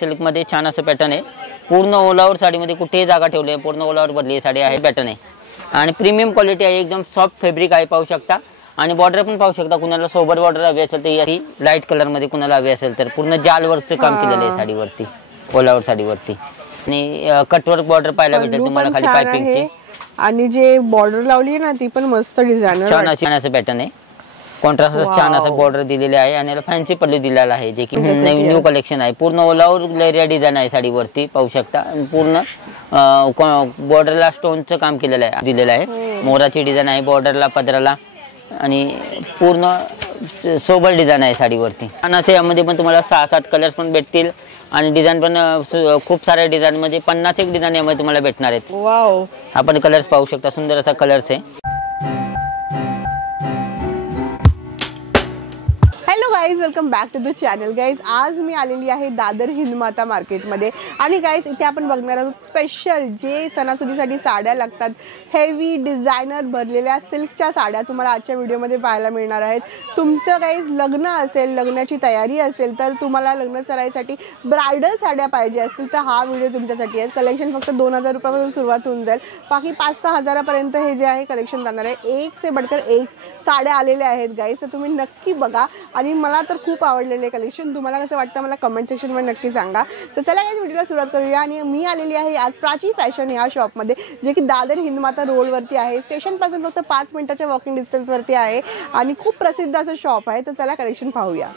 Silk मध्ये छान असं पॅटर्न आहे। पूर्ण ओलावर साडीमध्ये कुठेही जागा ठेवली आहे, पूर्ण ओलावर भरली साडी आहे। पॅटर्न आहे आणि प्रीमियम क्वालिटी आहे, एकदम सॉफ्ट फॅब्रिक आहे, पाहू शकता। आणि बॉर्डर पण पाहू शकता, कुणाला सोबर बॉर्डर हवी असेल तर ही लाईट कलर मध्ये कुणाला हवी असेल तर पूर्ण जाल वर्कचं काम केलेलं आहे साडीवरती, ओलावर साडीवरती। आणि कटवर्क बॉर्डर पाहायला भेटेल तुम्हाला खाली पाइपिंगची। आणि जे बॉर्डर लावली आहे ना ती पण मस्त डिझाइनर छान असं पॅटर्न आहे। कॉन्ट्रास्ट छान असा बॉर्डर दिलेले आहे आणि फॅन्सी पल्लू दिलेला आहे, जे की न्यू कलेक्शन आहे। पूर्ण ओलावर लेरिया डिझाइन आहे साडीवरती, पाहू शकता। पूर्ण बॉर्डरला स्टोनचं काम केलेलं आहे, दिलेलं आहे। मोराची डिझाइन आहे बॉर्डरला, पदराला आणि पूर्ण सोबर डिझाइन आहे साडीवरती। आणि असे यामध्ये पण तुम्हाला 6-7 कलर्स पण भेटतील आणि डिझाइन पण खूप सारे डिझाइन मध्ये 50 डिझाइन यामध्ये तुम्हाला भेटणार आहेत। वाव, आपण कलर्स पाहू शकता, सुंदर असा कलर्स आहे। Hello guys, welcome back to the channel. Guys, आज मी आलेली आहे दादर हिंदमाता मार्केटमध्ये आणि गाइज इथे आपण बघणार आहोत स्पेशल जे सणासुदीसाठी साड्या लागतात, हेवी डिझायनर भरलेल्या सिल्कच्या साड्या तुम्हाला आजच्या व्हिडिओमध्ये पाहायला मिळणार आहेत। तुमचं गाइज लग्न असेल, लग्नाची तयारी असेल, तर तुम्हाला लग्न सराईसाठी ब्रायडल साड्या पाहिजे असतील तर हा व्हिडिओ तुमच्यासाठी आहे। कलेक्शन फक्त 2000 रुपयापासून सुरुवात होऊन जाईल, बाकी 5-6 हजारापर्यंत हे जे आहे कलेक्शन जाणार आहे। एक से बढ़कर एक साड्या आलेल्या आहेत गाइज, तर तुम्ही नक्की बघा। आणि मला तर खूप आवडलेले कलेक्शन, तुम्हाला कसं वाटतं मला कमेंट सेक्शनमध्ये नक्की सांगा। तर चला गाइज व्हिडिओला सुरुवात करूया। आणि मी आलेली आहे आज प्राची फॅशन या शॉपमध्ये, जे की दादर हिंदमाता रोडवरती आहे। स्टेशनपासून फक्त 5 मिनिटाच्या वॉकिंग डिस्टन्सवरती आहे आणि खूप प्रसिद्ध असं शॉप आहे। तर चला कलेक्शन पाहूया।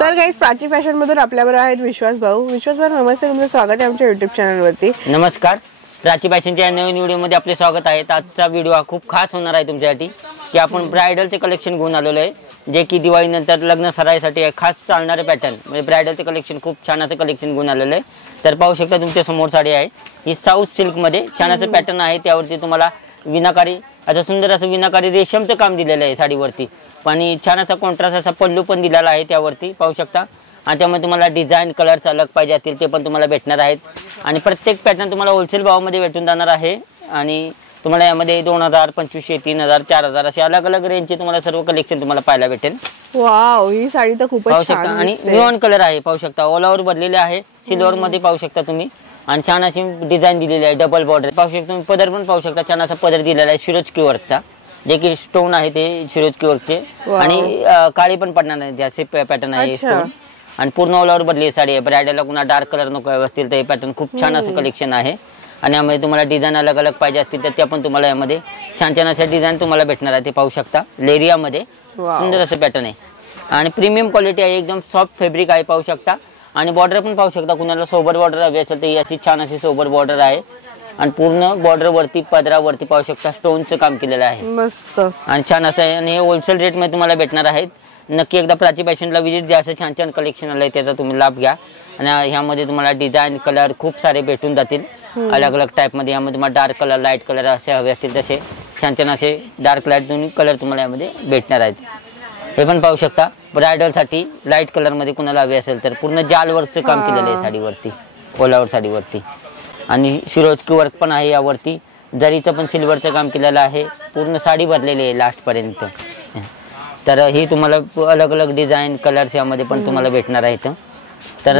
तर गाइस, प्राची फॅशन मधून आपल्याबरोबर आहेत विश्वास भाऊ। विश्वास भाऊ नमस्ते, तुमचं स्वागत आहे आमच्या YouTube चॅनलवरती। नमस्कार, प्राची फॅशनच्या नवीन व्हिडिओमध्ये आपले स्वागत आहे। आजचा व्हिडिओ हा खूप खास होणार आहे तुमच्यासाठी, की आपण ब्रायडलचे कलेक्शन घेऊन आलेलो आहे, जे की दिवाळीनंतर लग्न सराईसाठी खास चालणारे पॅटर्न म्हणजे ब्रायडलचे कलेक्शन खूप छान असं कलेक्शन घेऊन आलेलं आहे। तर पाहू शकता तुमच्या समोर साडी आहे, ही साऊथ सिल्कमध्ये छान असं पॅटर्न आहे। त्यावरती तुम्हाला विनाकारी असं सुंदर असं विनाकारी रेशमचं काम दिलेलं आहे साडीवरती, आणि छान असा कॉन्ट्रास्ट असा पल्लू पण दिलेला आहे त्यावरती, पाहू शकता। आणि त्यामध्ये तुम्हाला डिझाईन कलर्स अलग पाहिजे असतील ते पण तुम्हाला भेटणार आहेत। आणि प्रत्येक पॅटर्न तुम्हाला होलसेल भावामध्ये भेटून जाणार आहे। आणि तुम्हाला यामध्ये 2000, 2500, 3000, 4000 असे अलग अलग रेंजचे तुम्हाला सर्व कलेक्शन तुम्हाला पाहायला भेटेल। वाव, ही साडी तर खूपच छान आहे आणि निऑन कलर आहे, पाहू शकता। ओलावर भरलेले आहे, सिल्वर मध्ये पाहू शकता तुम्ही। आणि छान अशी डिझाईन दिलेली आहे, डबल बॉर्डर पाहू शकता तुम्ही। पदर पण पाहू शकता, छान असा पदर दिलेला आहे शिरोजकी वर्कचा, जे की स्टोन आहे ते शिरोजकी वर्कचे। आणि काळी पण पडणार नाही, त्याचे पॅटर्न आहे स्टोन। आणि पूर्ण ओलावर भरलेली साडी आहे। ब्रायडलला कुणा डार्क कलर नको असतील तर हे पॅटर्न खूप छान असं कलेक्शन आहे। आणि यामध्ये तुम्हाला डिझाईन अलग अलग पाहिजे असतील तर त्या पण तुम्हाला यामध्ये छान छान अशा डिझाईन तुम्हाला भेटणार आहे, ते पाहू शकता। लेरियामध्ये सुंदर असं पॅटर्न आहे आणि प्रीमियम क्वालिटी आहे, एकदम सॉफ्ट फॅब्रिक आहे, पाहू शकता। आणि बॉर्डर पण पाहू शकता, कुणाला सोबर बॉर्डर हवी असेल तर याची छान अशी सोबर बॉर्डर आहे। आणि पूर्ण बॉर्डर वरती पदरावरती पाहू शकता स्टोनचं काम केलेलं आहे, मस्त आणि छान असं आहे। आणि हे होलसेल रेट मध्ये तुम्हाला भेटणार आहेत। नक्की एकदा प्राची फॅशनला विजिट द्या, असं छान छान कलेक्शन आलंय, त्याचा तुम्ही लाभ घ्या। आणि ह्यामध्ये तुम्हाला डिझाईन कलर खूप सारे भेटून जातील अलग अलग टाईप मध्ये। यामध्ये तुम्हाला डार्क कलर, लाईट कलर असे हवे असतील तसे छान छान असे डार्क लाईट दोन्ही कलर तुम्हाला यामध्ये भेटणार आहेत। हे पण पाहू शकता, ब्रायडल साठी लाईट कलर मध्ये कुणाला हवे असेल तर पूर्ण जाल वर्कचं काम केलेलं आहे साडीवरती, ओलावर साडीवरती। आणि शिरोजकी वर्क पण आहे यावरती, जरीचं पण सिल्वरचं काम केलेलं आहे, पूर्ण साडी भरलेली आहे लास्ट पर्यंत। तर ही तुम्हाला अलग अलग डिझाईन कलर्स यामध्ये पण तुम्हाला भेटणार आहेत। तर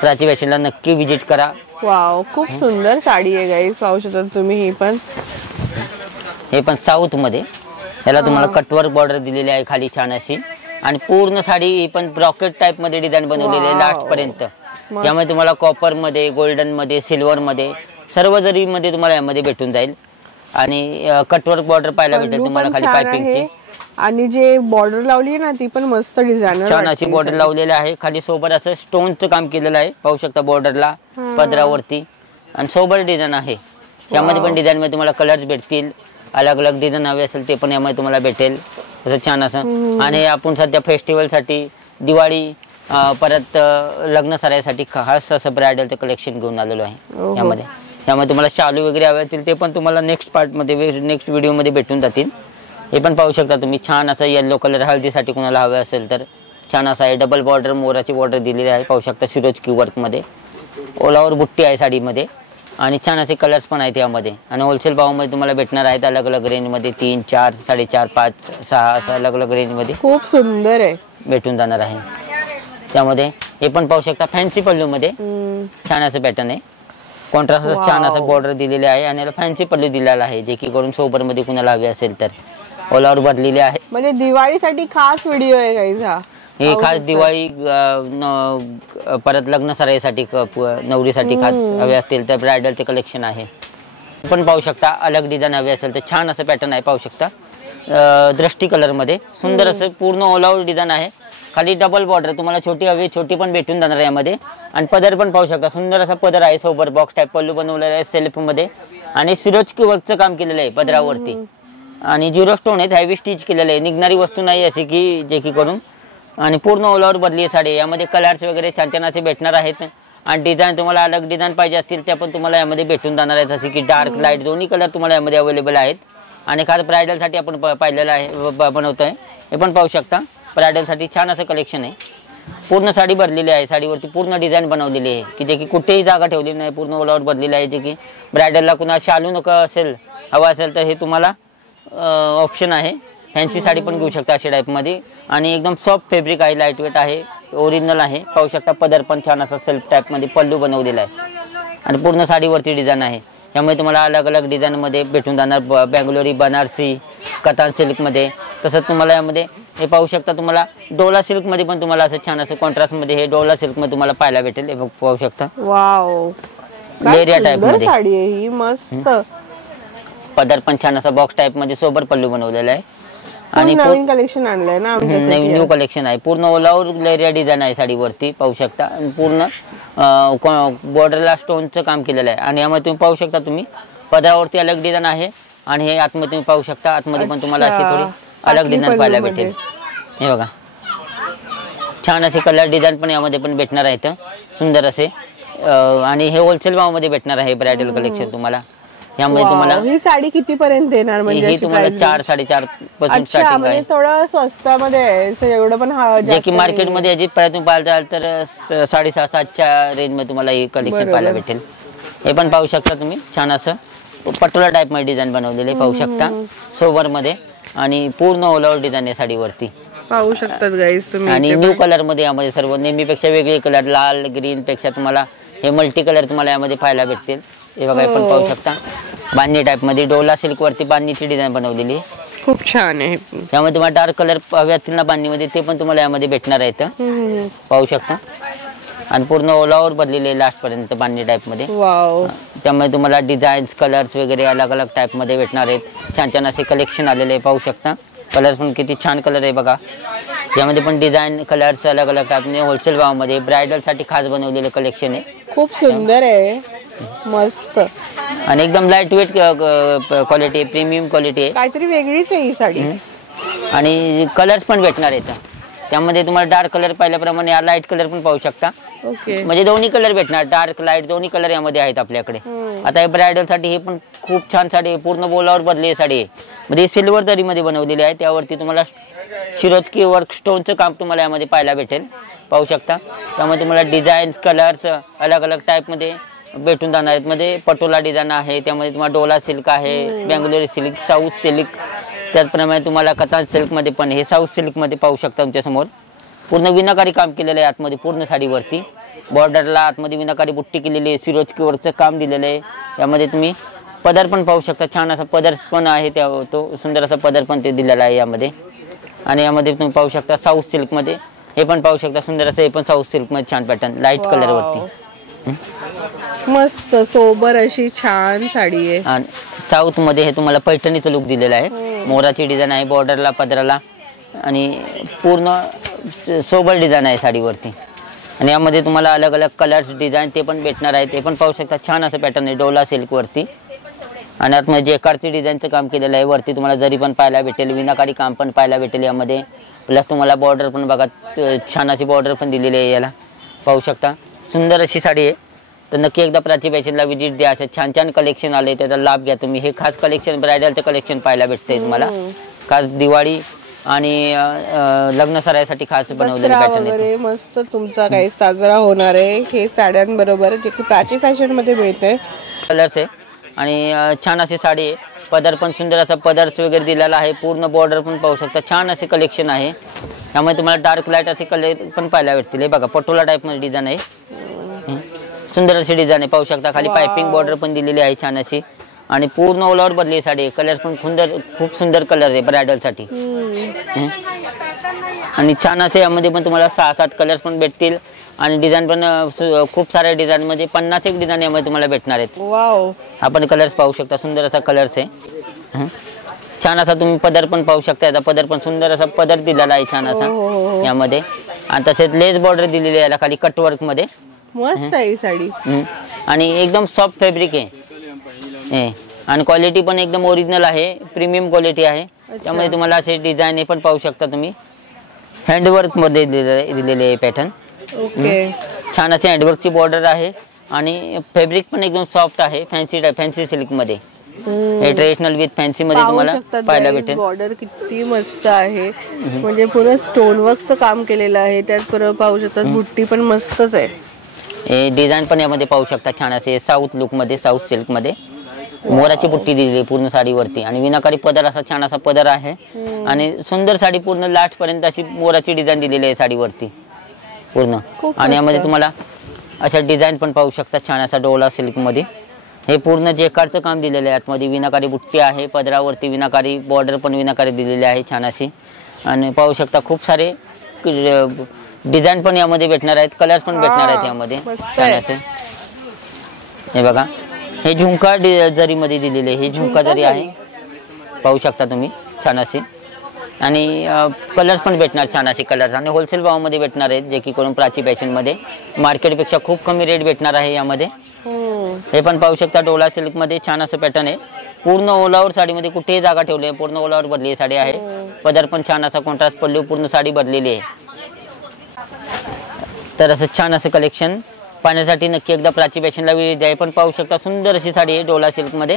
प्राची फॅशनला नक्की विजिट करा। वाव, खूप सुंदर साडी आहे गाइस, पाहू शकता तुम्ही। हे पण साऊथ मध्ये, याला तुम्हाला कटवर्क बॉर्डर दिलेली आहे खाली छान अशी। आणि पूर्ण साडी ही पण ब्रॉकेट टाइप मध्ये डिझाईन बनवलेली आहे लास्ट पर्यंत। यामध्ये तुम्हाला कॉपर मध्ये, गोल्डन मध्ये, सिल्वर मध्ये, सर्व जरी मध्ये तुम्हाला यामध्ये भेटून जाईल। आणि कटवर्क बॉर्डर पाहायला भेटेल तुम्हाला खाली पाइपिंगची। आणि जे बॉर्डर लावली आहे ना ती पण मस्त डिझाइनर छान अशी बॉर्डर लावलेली आहे, खाली सोबर असं स्टोनचं काम केलेलं आहे, पाहू शकता बॉर्डरला, पदरावरती। आणि सोबर डिझाईन आहे, यामध्ये पण डिझाईन मध्ये तुम्हाला कलर्स भेटतील, अलग अलग डिझाईन हवे असेल ते पण यामध्ये तुम्हाला भेटेल, असं छान असं। आणि आपण सध्या फेस्टिवल साठी, दिवाळी परत लग्न सराईसाठी खास असं ब्रायडलचं कलेक्शन घेऊन आलेलो आहे ओहो. यामध्ये तुम्हाला शालू वगैरे हवे असतील ते पण तुम्हाला नेक्स्ट पार्टमध्ये नेक्स्ट व्हिडिओमध्ये भेटून जातील. हे पण पाहू शकता तुम्ही, छान असं येल्लो कलर हळदीसाठी कोणाला हवे असेल तर छान असं आहे. डबल बॉर्डर मोराची बॉर्डर दिलेली आहे, पाहू शकता सिरोजकी वर्कमध्ये. ऑल ओव्हर बुट्टी आहे साडीमध्ये आणि छान असे कलर्स पण आहेत यामध्ये. आणि होलसेल भावामध्ये तुम्हाला भेटणार आहेत अलग अलग रेंजमध्ये 3, 4, 4.5, 5, 6 असं अलग अलग रेंजमध्ये खूप सुंदर आहे, भेटून जाणार आहे. त्यामध्ये हे पण पाहू शकता फॅन्सी पल्लूमध्ये छान असं पॅटर्न आहे. कॉन्ट्रास्ट छान असं बॉर्डर दिलेले आहे आणि याला फॅन्सी पल्लू दिलेला आहे, जे की करून सोबरमध्ये कुणाला हवे असेल तर ऑल ओव्हर भरलेले आहे. म्हणजे दिवाळीसाठी खास व्हिडिओ आहे गाईज हा. हे खास दिवाळी परत लग्न सराईसाठी नवरीसाठी खास हवे असतील तर ब्रायडलचे कलेक्शन आहे. पण पाहू शकता अलग डिझाईन हवे असेल तर छान असं पॅटर्न आहे, पाहू शकता दृष्टी कलरमध्ये सुंदर असं पूर्ण ऑल ओव्हर डिझाईन आहे. खाली डबल बॉर्डर तुम्हाला छोटी हवी छोटी पण भेटून जाणार यामध्ये. आणि पदर पण पाहू शकता, सुंदर असा पदर आहे, सोबर बॉक्स टाईप पल्लू बनवलेला आहे सेल्फमध्ये आणि सिरोजकी वर्कचं काम केलेलं आहे पदरावरती. आणि 0 स्टोन आहेत, हेवी स्टिच केलेलं आहे, निघणारी वस्तू नाही अशी की जे की करून. आणि पूर्ण ऑल ओव्हर बदली साडी, यामध्ये कलर्स वगैरे छान छान असे भेटणार आहेत. आणि डिझाईन तुम्हाला अलग डिझाईन पाहिजे असतील त्या पण तुम्हाला यामध्ये भेटून जाणार आहेत, जसे की डार्क लाईट दोन्ही कलर तुम्हाला यामध्ये अवेलेबल आहेत. आणि खास ब्रायडलसाठी आपण पाहिलेलं आहे बनवतो आहे, हे पण पाहू शकता. ब्रायडलसाठी छान असं कलेक्शन आहे, पूर्ण साडी भरलेली आहे, साडीवरती पूर्ण डिझाईन बनवलेली आहे की जे की कुठेही जागा ठेवलेली नाही, पूर्ण ऑल ओव्हर भरलेली आहे. जे की ब्रायडलला कुणा शालू नको असेल हवा असेल तर हे तुम्हाला ऑप्शन आहे. फॅन्सी साडी पण घेऊ शकता अशा टाईपमध्ये. आणि एकदम सॉफ्ट फॅब्रिक आहे, लाईट वेट आहे, ओरिजिनल आहे, पाहू शकता. पदर पण छान असा सेल्फ टाईपमध्ये पल्लू बनवलेला आहे आणि पूर्ण साडीवरती डिझाईन आहे. त्यामुळे तुम्हाला अलग अलग डिझाईनमध्ये भेटून जाणार, बेंगलोरी, बनारसी, कतान सिल्कमध्ये. तसंच तुम्हाला यामध्ये हे पाहू शकता, तुम्हाला डोला सिल्कमध्ये पण तुम्हाला असं छान असं कॉन्ट्रास्टमध्ये हे डोला सिल्कमध्ये तुम्हाला पाहायला भेटेल, हे पाहू शकता. वाव, लेरिया टाईपमध्ये साडी आहे ही, मस्त. पदर पण छान असा बॉक्स टाईपमध्ये सोबर पल्लू बनवलेला आहे. आणि नवीन कलेक्शन आणलंय ना नवीन न्यू कलेक्शन आहे, पूर्ण ऑल ओव्हर लेरिया डिझाईन आहे साडीवरती, पाहू शकता. आणि पूर्ण बॉर्डरला स्टोनचं काम केलेलं आहे. आणि यामध्ये तुम्ही पाहू शकता, तुम्ही पदरावरती अलग डिझाईन आहे आणि हे आतमध्ये तुम्ही पाहू शकता, आतमध्ये पण तुम्हाला अशी थोडी अलग डिझाईन पाहायला भेटेल. हे बघा, छान असे कलर डिझाईन पण यामध्ये पण भेटणार आहेत, सुंदर असे. आणि हे होलसेल भावामध्ये भेटणार आहे ब्रायडल कलेक्शन तुम्हाला. यामध्ये तुम्हाला ही साडी किती पर्यंत येणार? म्हणजे ही तुम्हाला 4, 4.5 पासून स्टार्टिंग आहे. थोडं स्वस्तामध्ये आहे एवढं पण, जे की मार्केटमध्ये याची प्राइस तुम्ही पाहायला जाल तर 6.5, 7च्या रेंजमध्ये तुम्हाला ही कलेक्शन पाहायला भेटेल. हे पण पाहू शकता तुम्ही, छान असं पटोला टाईप मध्ये डिझाईन बनवलेले पाहू शकता सोबर मध्ये. आणि पूर्ण ऑल ओव्हर डिझाईन आहे साडीवरती, पाहू शकतात गाईज तुम्ही. आणि न्यू कलर मध्ये यामध्ये सर्व नेहमीपेक्षा वेगळे कलर, लाल ग्रीन पेक्षा तुम्हाला हे मल्टी कलर तुम्हाला यामध्ये पाहायला भेटतील. हे बघा, पण पाहू शकता बांधणी टाईप मध्ये डोला सिल्क वरती बांधणीची डिझाईन बनवलेली, खूप छान आहे. त्यामध्ये तुम्हाला डार्क कलर हवे असतील ना बांधणीमध्ये, ते पण तुम्हाला यामध्ये भेटणार आहेत, पाहू शकता. आणि पूर्ण ऑल ओव्हर भरलेले लास्ट पर्यंत बांधणी टाईप मध्ये. त्यामुळे तुम्हाला डिझाईन्स कलर्स वगैरे अलग अलग टाईप मध्ये भेटणार आहेत. छान छान असे कलेक्शन आलेले पाहू शकता. कलर पण किती छान कलर आहे बघा, यामध्ये पण डिझाईन कलर्स अलग अलग टाईपने होलसेल भावामध्ये ब्रायडलसाठी खास बनवलेले कलेक्शन आहे. खूप सुंदर आहे, मस्त. आणि एकदम light weight quality, premium quality आहे, काहीतरी वेगळीच आहे ही साडी. आणि कलर्स पण भेटणार आहेत. त्यामध्ये तुम्हाला डार्क कलर पाहिल्याप्रमाणे या लाईट कलर पण पाहू शकता. म्हणजे दोन्ही कलर भेटणार, डार्क लाईट दोन्ही कलर यामध्ये आहेत आपल्याकडे. आता हे ब्रायडल साठी हे पण खूप छान साडी आहे, पूर्ण बोलावर भरलेली साडी आहे. म्हणजे सिल्वर दरीमध्ये बनवलेली आहे, त्यावरती तुम्हाला शिरोजकी वर्क स्टोनचं काम तुम्हाला यामध्ये पाहायला भेटेल, पाहू शकता. त्यामध्ये तुम्हाला डिझाईन्स कलर्स अलग अलग टाईपमध्ये भेटून जाणार आहेत. मध्ये पटोला डिझाईन आहे, त्यामध्ये तुम्हाला डोला सिल्क आहे, बेंगलोरी सिल्क, साऊथ सिल्क, त्याचप्रमाणे तुम्हाला कतान सिल्कमध्ये पण हे साऊथ सिल्कमध्ये पाहू शकता तुमच्यासमोर. पूर्ण विनाकारी काम केलेलं आहे आतमध्ये, पूर्ण साडीवरती बॉर्डरला आतमध्ये विनाकारी बुट्टी केलेली आहे, सिरोजकी वर्कचं काम दिलेलं आहे. यामध्ये तुम्ही पदर पण पाहू शकता, छान असा पदर पण आहे, त्या तो सुंदर असा पदर पण ते दिलेला आहे यामध्ये. आणि यामध्ये तुम्ही पाहू शकता साऊथ सिल्कमध्ये हे पण पाहू शकता, सुंदर असं हे पण साऊथ सिल्कमध्ये छान पॅटर्न लाईट कलरवरती, मस्त सोबर अशी छान साडी आहे. आणि साऊथ मध्ये हे तुम्हाला पैठणीचं लुक दिलेला आहे, मोराची डिझाईन आहे बॉर्डरला पदराला, आणि पूर्ण सोबर डिझाईन आहे साडीवरती. आणि यामध्ये तुम्हाला अलग अलग कलर्स डिझाईन ते पण भेटणार आहे, ते पण पाहू शकता. छान असं पॅटर्न आहे डोला सिल्क वरती, आणि आतमध्ये जेकारची डिझाईनचं काम केलेलं आहे. वरती तुम्हाला जरी पण पाहायला भेटेल, विनाकारी काम पण पाहायला भेटेल यामध्ये. प्लस तुम्हाला बॉर्डर पण बघा, छान अशी बॉर्डर पण दिलेली आहे याला, पाहू शकता. सुंदर अशी साडी आहे. तर नक्की एकदा प्राची फॅशनला विजिट द्या. असं छान छान कलेक्शन आले, त्याचा लाभ घ्या तुम्ही. हे खास कलेक्शन ब्रायडलचं कलेक्शन पाहायला भेटतंय तुम्हाला. खास दिवाळी आणि लग्न सराईसाठी खास बनवलेलं पॅटर्न वगैरे मस्त तुमचा काही साजरा होणार आहे हे साड्यांबरोबर, जे की प्राची फॅशन मध्ये मिळते. कलर्स आहे आणि छान अशी साडी आहे. पदर पण सुंदर असा पदर्स वगैरे दिलेला आहे. पूर्ण बॉर्डर पण पाहू शकता. छान असे कलेक्शन आहे. त्यामुळे तुम्हाला डार्क लाईट असे कलर पण पाहायला भेटतील. हे बघा, पटोला टाईप मध्ये डिझाईन आहे. सुंदर अशी डिझाईन आहे, पाहू शकता. खाली पायपिंग बॉर्डर पण दिलेली आहे छान अशी. आणि पूर्ण ऑल ओव्हर बदली साडी. कलर पण खूप सुंदर कलर आहे ब्रायडलसाठी. आणि छान असे यामध्ये पण तुम्हाला 6-7 कलर्स पण भेटतील. आणि डिझाईन पण खूप साऱ्या डिझाईन मध्ये 50 डिझाईन यामध्ये तुम्हाला भेटणार आहेत. वाव, आपण कलर्स पाहू शकता. सुंदर असा कलर्स आहे. छान असा तुम्ही पदर पण पाहू शकता. याचा पदर पण सुंदर असा पदर दिलेला आहे छान असा यामध्ये. आणि तसेच लेस बॉर्डर दिलेली आहे याला खाली कटवर्क मध्ये. मस्त आहे ही साडी. आणि एकदम सॉफ्ट फॅब्रिक आहे. आणि क्वालिटी पण एकदम ओरिजिनल आहे, प्रीमियम क्वालिटी आहे. त्यामुळे तुम्हाला असे डिझाईन हे पण पाहू शकता तुम्ही. हँडवर्क मध्ये दिलेले आहे पॅटर्न. ओके, छान असे हँडवर्कची बॉर्डर आहे. आणि फॅब्रिक पण एकदम सॉफ्ट आहे, फॅन्सी सिल्क मध्ये. हे ट्रेडिशनल विथ फॅन्सी मध्ये तुम्हाला पाहायला भेटेल. बॉर्डर किती मस्त आहे, म्हणजे पूर्ण स्टोन वर्कचं काम केलेलं आहे. त्याचबरोबर पाहू शकता बुट्टी पण मस्तच आहे. हे डिझाईन पण यामध्ये पाहू शकता छान असे साऊथ लुक मध्ये, साऊथ सिल्क मध्ये मोराची बुट्टी दिलेली पूर्ण साडीवरती. आणि विनाकारी पदर असा छान असा पदर आहे. आणि सुंदर साडी पूर्ण लास्ट पर्यंत अशी मोराची डिझाईन दिलेली आहे साडीवरती पूर्ण. आणि यामध्ये तुम्हाला अशा डिझाईन पण पाहू शकता छान असा डोला सिल्क मध्ये. हे पूर्ण जेकारचं काम दिलेलं आहे. आतमध्ये विनाकारी बुट्टी आहे, पदरावरती विनाकारी बॉर्डर पण विनाकारी दिलेली आहे छान अशी. आणि पाहू शकता खूप सारे डिझाईन पण यामध्ये भेटणार आहेत, कलर्स पण भेटणार आहेत यामध्ये छान असे. हे बघा, हे झुमका जरीमध्ये दिलेले, हे झुमका जरी आहे, पाहू शकता तुम्ही छान असे. आणि कलर्स पण भेटणार छान असे कलर्स. आणि होलसेल भावामध्ये भेटणार आहेत, जे की करून प्राची फॅशनमध्ये मार्केटपेक्षा खूप कमी रेट भेटणार आहे यामध्ये. हे पण पाहू शकता डोला सिल्क मध्ये छान असं पॅटर्न आहे. पूर्ण ओलावर साडीमध्ये कुठेही जागा ठेवली आहे, पूर्ण ओलावर भरलेली साडी आहे. पदर पण छान असा कॉन्ट्रास्ट पल्लू, पूर्ण साडी भरलेली आहे. तर असं छान असं कलेक्शन पाहण्यासाठी नक्की एकदा प्राची फॅशनला विजिट द्या. पण पाहू शकता सुंदर अशी साडी आहे डोला सिल्क मध्ये.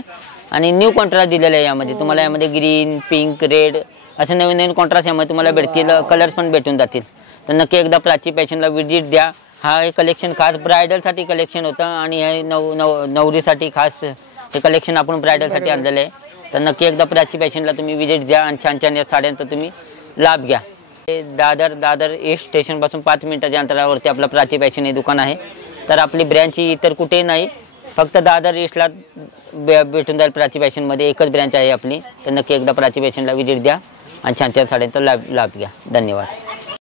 आणि न्यू कॉन्ट्रास्ट दिलेला आहे यामध्ये तुम्हाला. यामध्ये ग्रीन, पिंक, रेड असे नवीन नवीन कॉन्ट्रास्ट यामध्ये तुम्हाला भेटतील. कलर्स पण भेटून जातील. तर नक्की एकदा प्राची फॅशनला विजिट द्या. हा हे कलेक्शन खास ब्रायडलसाठी कलेक्शन होतं. आणि हे नवरीसाठी खास हे कलेक्शन आपण ब्रायडलसाठी आणलेलं आहे. तर नक्की एकदा प्राची फॅशनला तुम्ही विजिट द्या आणि छान छान या साड्यांचा तुम्ही लाभ घ्या. दादर ईस्ट स्टेशन पासून 5 मिनिटाच्या अंतरावरती आपलं प्राची फॅशन हे दुकान आहे. तर आपली ब्रँच इतर कुठेही नाही, फक्त दादर ईस्टला भेटून जाईल प्राची फॅशनमध्ये. एकच ब्रँच आहे आपली. तर नक्की एकदा प्राची फॅशनला विजिट द्या आणि छान छान साड्यांचा लाभ घ्या. धन्यवाद.